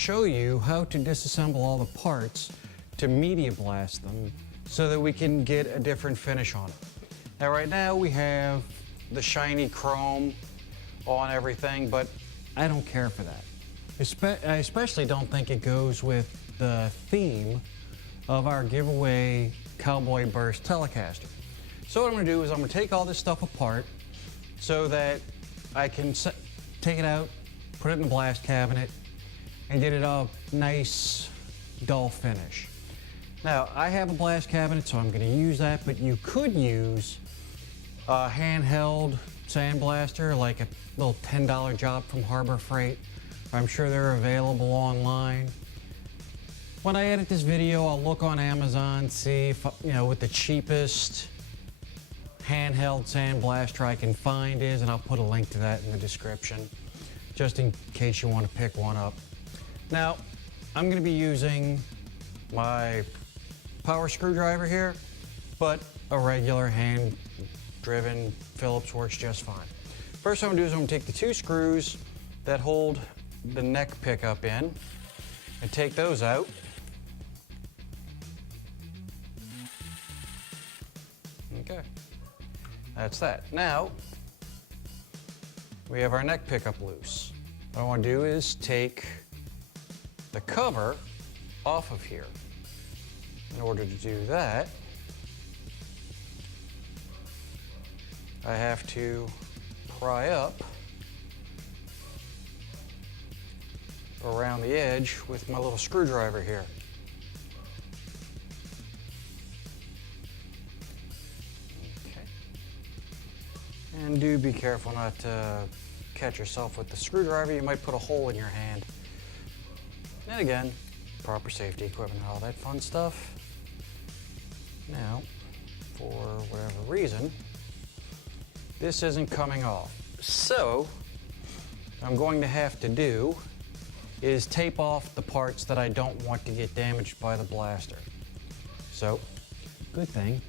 show you how to disassemble all the parts to media blast them so that we can get a different finish on it. Now right now we have the shiny chrome on everything, but I don't care for that. I especially don't think it goes with the theme of our giveaway Cowboy Burst Telecaster. So what I'm gonna do is I'm gonna take all this stuff apart so that I can take it out, put it in the blast cabinet, and get it a nice dull finish. Now, I have a blast cabinet, so I'm gonna use that, but you could use a handheld sandblaster, like a little $10 job from Harbor Freight. I'm sure they're available online. When I edit this video, I'll look on Amazon, see if, what the cheapest handheld sandblaster I can find is, and I'll put a link to that in the description, just in case you want to pick one up. Now, I'm going to be using my power screwdriver here, but a regular hand-driven Phillips works just fine. First what I'm going to do is I'm going to take the two screws that hold the neck pickup in and take those out. Okay, that's that. Now, we have our neck pickup loose. What I want to do is take the cover off of here. In order to do that, I have to pry up around the edge with my little screwdriver here. Okay. And do be careful not to catch yourself with the screwdriver. You might put a hole in your hand. And again, proper safety equipment and all that fun stuff. Now, for whatever reason, this isn't coming off. So, what I'm going to have to do is tape off the parts that I don't want to get damaged by the blaster. So, good thing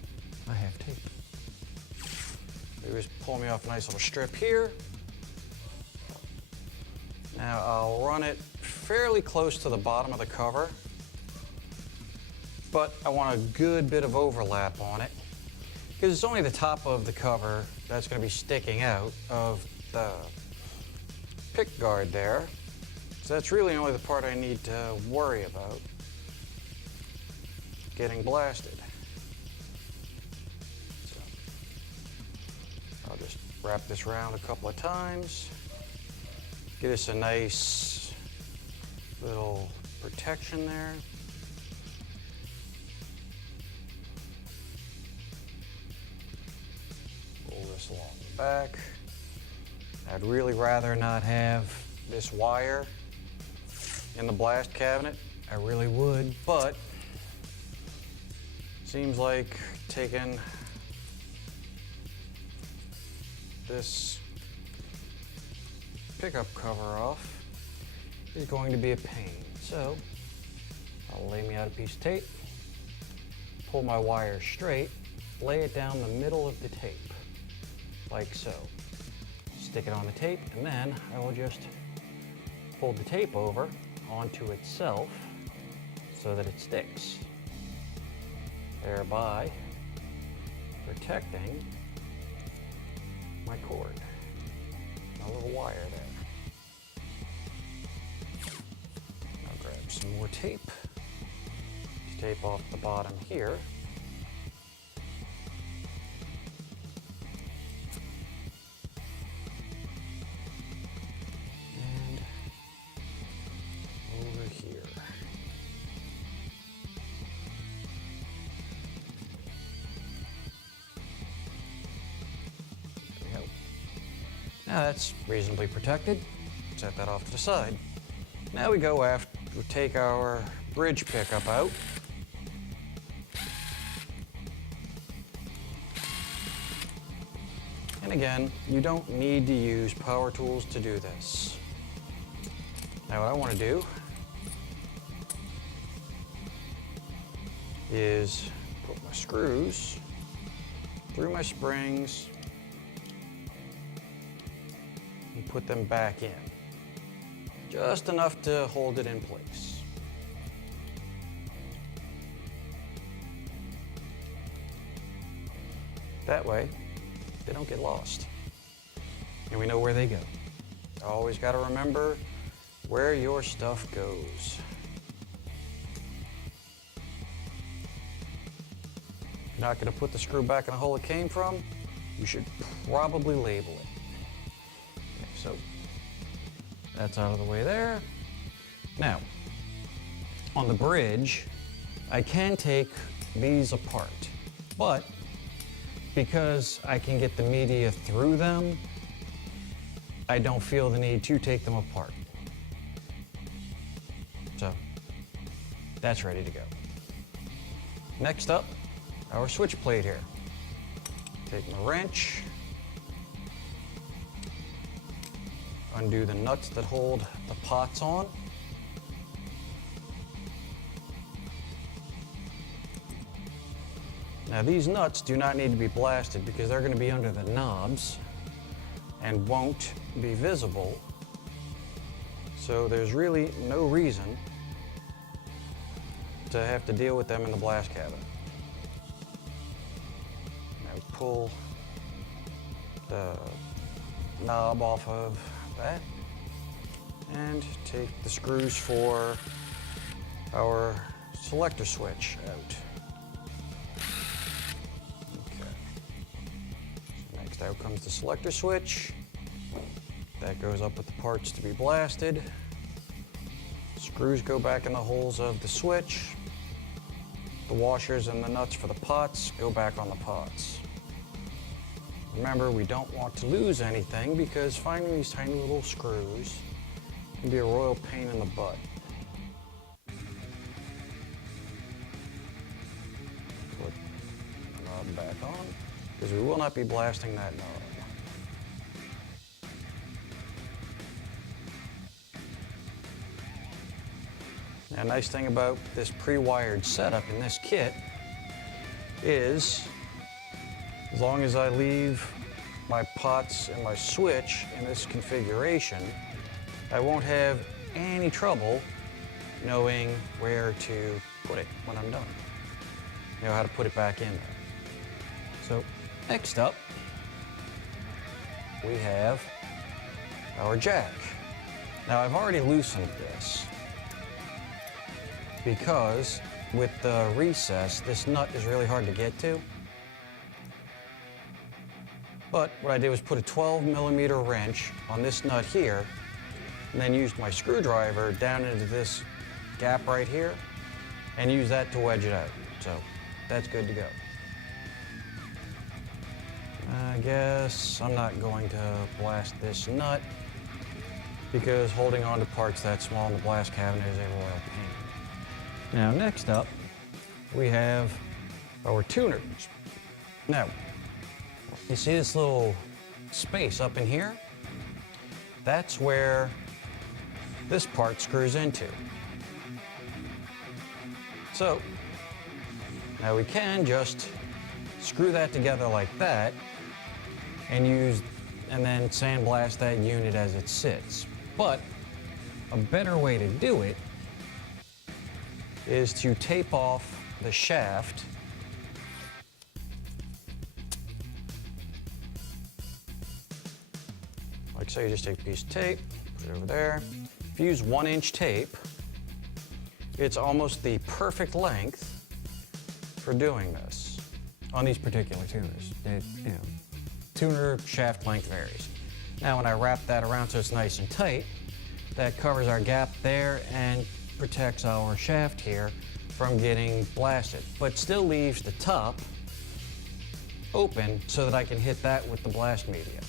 I have tape. Just pull me off a nice little strip here. Now I'll run it fairly close to the bottom of the cover, but I want a good bit of overlap on it because it's only the top of the cover that's going to be sticking out of the pick guard there. So that's really only the part I need to worry about getting blasted. So I'll just wrap this around a couple of times. Get us a nice little protection there. Pull this along the back. I'd really rather not have this wire in the blast cabinet. I really would, but seems like taking this pickup cover off is going to be a pain. So I'll lay me out a piece of tape, pull my wire straight, lay it down the middle of the tape, like so. Stick it on the tape, and then I will just fold the tape over onto itself so that it sticks, thereby protecting my cord, my little wire there. I'll grab some more tape. Just tape off the bottom here. And over here. There we go. Now that's reasonably protected. Set that off to the side. Now we go after we take our bridge pickup out. And again, you don't need to use power tools to do this. Now what I want to do is put my screws through my springs and put them back in. just enough to hold it in place. That way, they don't get lost. And we know where they go. Always got to remember where your stuff goes. You're not going to put the screw back in the hole it came from, you should probably label it. Okay, so that's out of the way there. Now, on the bridge, I can take these apart, but because I can get the media through them, I don't feel the need to take them apart. So, that's ready to go. Next up, our switch plate here. Take my wrench, undo the nuts that hold the pots on. Now these nuts do not need to be blasted because they're going to be under the knobs and won't be visible. So there's really no reason to have to deal with them in the blast cabinet. Now pull the knob off of that and take the screws for our selector switch out. Out comes the selector switch. That goes up with the parts to be blasted. Screws go back in the holes of the switch. The washers and the nuts for the pots go back on the pots. Remember, we don't want to lose anything because finding these tiny little screws can be a royal pain in the butt. Put the knob back on, because we will not be blasting that knob. Now, a nice thing about this pre-wired setup in this kit is, as long as I leave my pots and my switch in this configuration, I won't have any trouble knowing where to put it when I'm done. You know how to put it back in there. So, next up, we have our jack. Now, I've already loosened this because with the recess, this nut is really hard to get to. But what I did was put a 12mm wrench on this nut here and then used my screwdriver down into this gap right here and use that to wedge it out. So that's good to go. I guess I'm not going to blast this nut because holding on to parts that small in the blast cabinet is a royal pain. Now next up, we have our tuners. Now, you see this little space up in here? That's where this part screws into. So, now we can just screw that together like that and then sandblast that unit as it sits. But a better way to do it is to tape off the shaft like so. You just take a piece of tape, put it over there. If you use 1-inch tape, it's almost the perfect length for doing this on these particular tuners. Tuner shaft length varies. Now when I wrap that around so it's nice and tight, that covers our gap there and protects our shaft here from getting blasted, but still leaves the top open so that I can hit that with the blast media.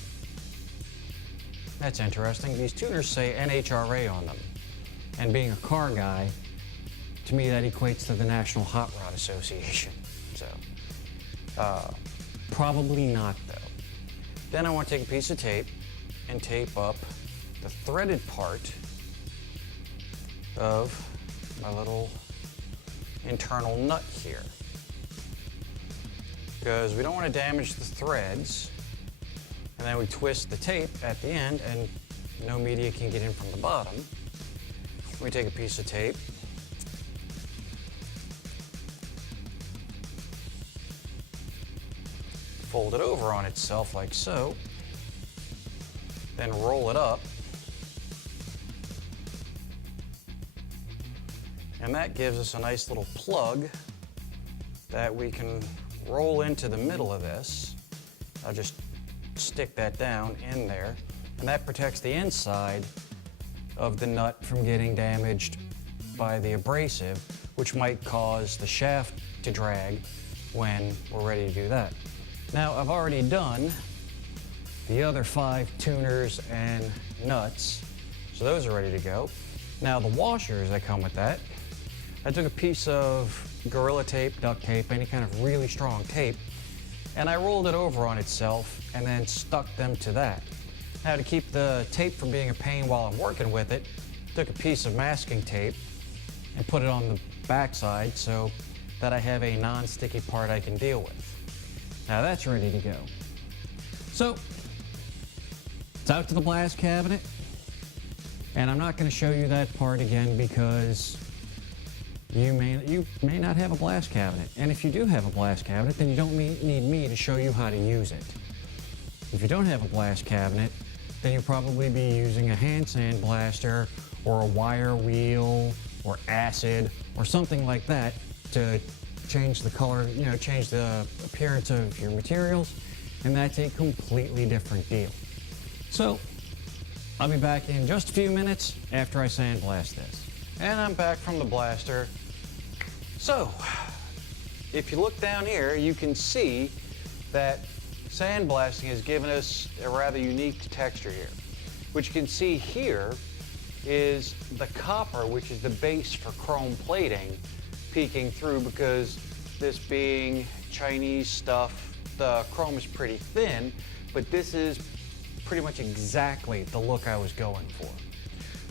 That's interesting. These tuners say NHRA on them, and being a car guy, to me that equates to the National Hot Rod Association. So, probably not though. Then I want to take a piece of tape and tape up the threaded part of my little internal nut here, because we don't want to damage the threads, and then we twist the tape at the end and no media can get in from the bottom. we take a piece of tape, fold it over on itself like so, then roll it up, and that gives us a nice little plug that we can roll into the middle of this. I'll just stick that down in there, and that protects the inside of the nut from getting damaged by the abrasive, which might cause the shaft to drag when we're ready to do that. Now, I've already done the other 5 tuners and nuts, so those are ready to go. Now, the washers that come with that, I took a piece of Gorilla Tape, duct tape, any kind of really strong tape, and I rolled it over on itself and then stuck them to that. Now, to keep the tape from being a pain while I'm working with it, took a piece of masking tape and put it on the backside so that I have a non-sticky part I can deal with. Now that's ready to go. So, it's out to the blast cabinet, and I'm not going to show you that part again because you may not have a blast cabinet. And if you do have a blast cabinet, then you don't need me to show you how to use it. If you don't have a blast cabinet, then you'll probably be using a hand sandblaster or a wire wheel or acid or something like that to change the color, change the appearance of your materials, and that's a completely different deal. So, I'll be back in just a few minutes after I sandblast this. And I'm back from the blaster. So, if you look down here, you can see that sandblasting has given us a rather unique texture here. What you can see here is the copper, which is the base for chrome plating, peeking through, because this being Chinese stuff, the chrome is pretty thin, but this is pretty much exactly the look I was going for.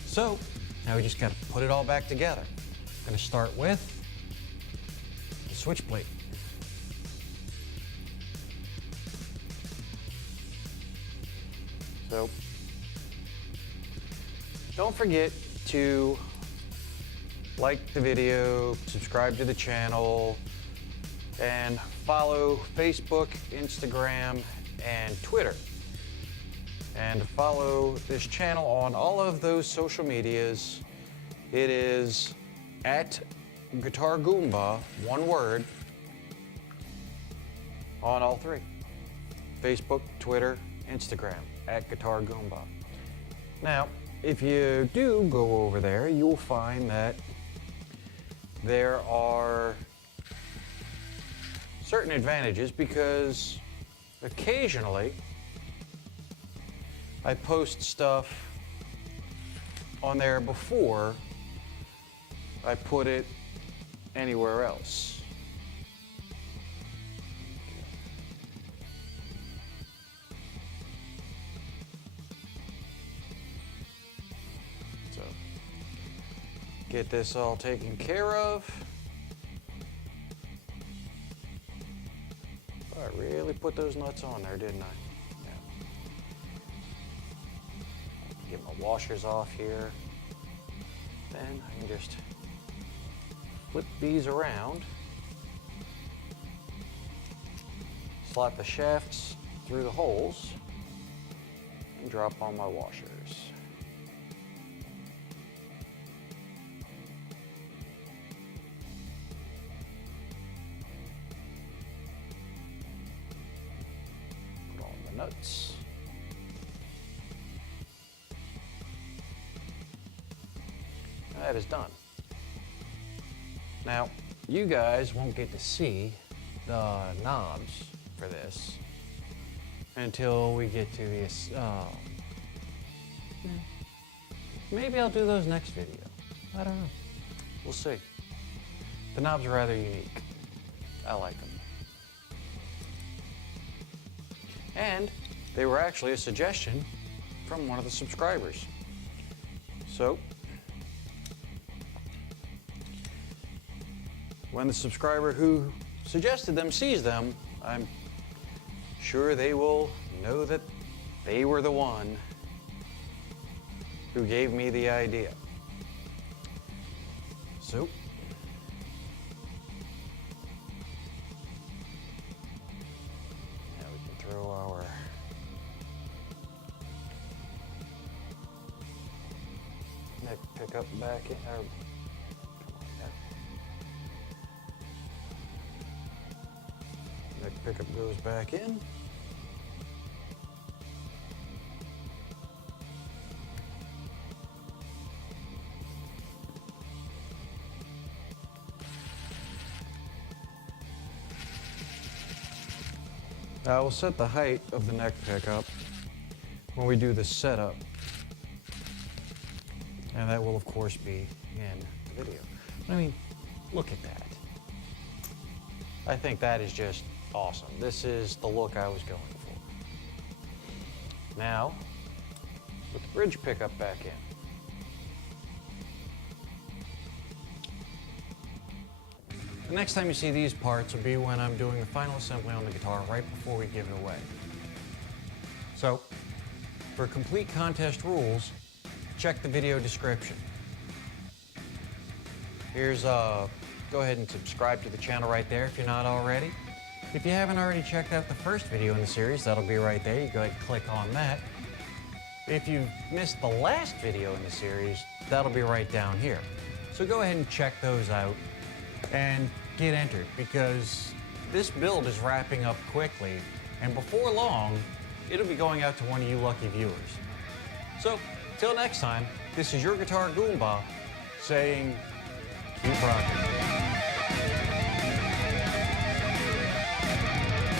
So now we just got to put it all back together. I'm going to start with the switch plate. So don't forget to like the video, subscribe to the channel, and follow Facebook, Instagram, and Twitter. And follow this channel on all of those social medias. It is at Guitar Goomba, one word, on all 3. Facebook, Twitter, Instagram, at Guitar Goomba. Now, if you do go over there, you will find that there are certain advantages, because occasionally I post stuff on there before I put it anywhere else. So, get this all taken care of. I really put those nuts on there, didn't I? Yeah. Get my washers off here. Then I can just flip these around. Slot the shafts through the holes and drop on my washers. Nuts. That is done. Now, you guys won't get to see the knobs for this until we get to this. Maybe I'll do those next video. I don't know. We'll see. The knobs are rather unique. I like them. And they were actually a suggestion from one of the subscribers. So, when the subscriber who suggested them sees them, I'm sure they will know that they were the one who gave me the idea. soup. Now we can throw our neck pickup back in. Come on, neck pickup goes back in. We'll set the height of the neck pickup when we do the setup. And that will, of course, be in the video. I mean, look at that. I think that is just awesome. This is the look I was going for. Now, put the bridge pickup back in. The next time you see these parts will be when I'm doing the final assembly on the guitar right before we give it away. So, for complete contest rules, check the video description. Here's go ahead and subscribe to the channel right there if you're not already. If you haven't already checked out the first video in the series, that'll be right there. You go ahead and click on that. If you've missed the last video in the series, that'll be right down here. So go ahead and check those out and get entered, because this build is wrapping up quickly, and before long, it'll be going out to one of you lucky viewers. So, till next time, this is your Guitar Goomba saying, keep rocking.